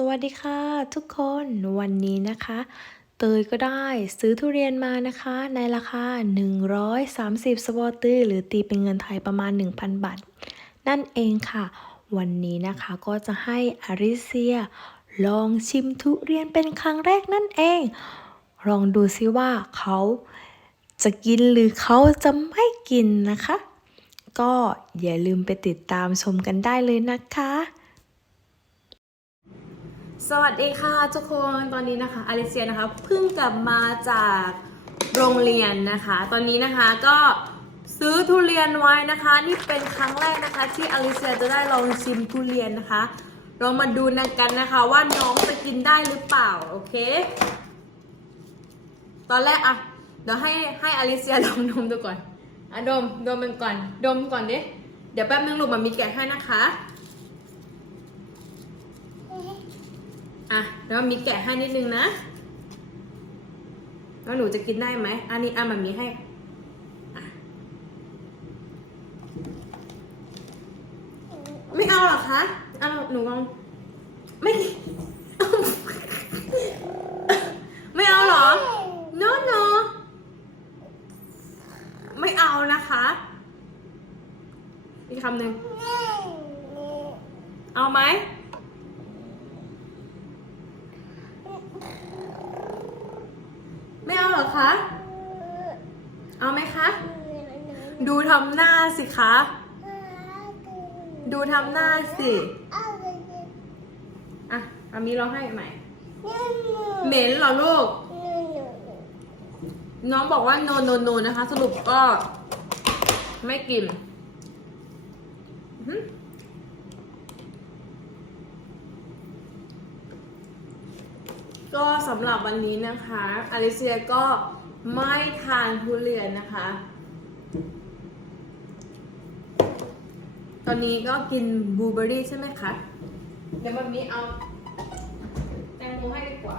สวัสดีค่ะทุกคนวันนี้นะคะ เตยก็ได้ซื้อทุเรียนมานะคะ ในราคา 130 สวอตตี้หรือตีเป็นเงินไทยประมาณ 1,000 บาท นั่นเองค่ะ วันนี้นะคะก็จะให้อาริเซีย ลองชิมทุเรียนเป็นครั้งแรกนั่นเอง ลองดูซิว่าเขาจะกินหรือเขาจะไม่กินนะคะ ก็อย่าลืมไปติดตามชมกันได้เลยนะคะ สวัสดีค่ะทุกคนตอนนี้นะคะอลิเซียนะคะเพิ่งกลับมาจากโรงเรียนนะคะ ตอนนี้นะคะก็ซื้อทุเรียนไว้นะคะ นี่เป็นครั้งแรกนะคะ ที่อลิเซียจะได้ลองชิมทุเรียนนะคะ เรามาดูนกันนะคะว่าน้องจะกินได้หรือเปล่าโอเค ตอนแรกอะเดี๋ยวให้ให้อลิเซียลองดมดูก่อนอะดมดมมันก่อนดมก่อนดิเดี๋ยวแป๊บนึงลูกมันมีแกะให้นะคะ อะแล้วมีแกะให้นิดนึงนะ แล้วหนูจะกินได้ไหม อันนี้อะมันมีให้ไม่เอาหรอคะเอาหนูลองไม่ ไม่เอาหรอ no no ไม่เอานะคะ อีกคำหนึ่งเอาไหม ไม่เอาเหรอคะ เอาไหมคะ ดูทำหน้าสิคะ ดูทำหน้าสิอะอามีเราให้ใหม่ เหม็นเหรอลูก น้องบอกว่า no no no นะคะ สรุปก็ไม่กินอื้อหือ ก็สำหรับวันนี้นะคะอลิเซียก็ไม่ทานทุเรียนนะคะ ตอนนี้ก็กินบลูเบอร์รี่ใช่ไหมคะ เดี๋ยววันนี้เอาแตงโมให้ดีกว่า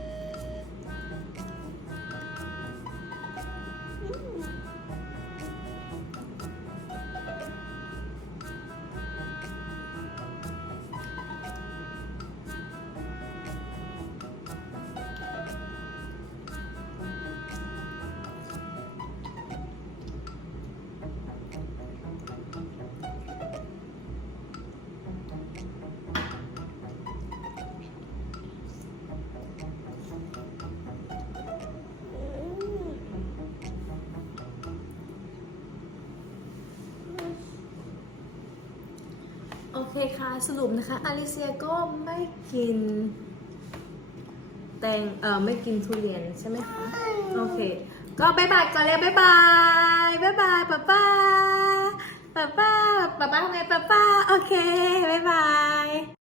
เคค่ะ สรุปนะคะอลิเซียก็ไม่กิน แตงเออไม่กินทุเรียนใช่ไหมคะ โอเค ก็บายบายก่อนเลยบายบายบายบายป้าป้าป้าป้าป้าป้าทำไงป้าป้าโอเคบายบาย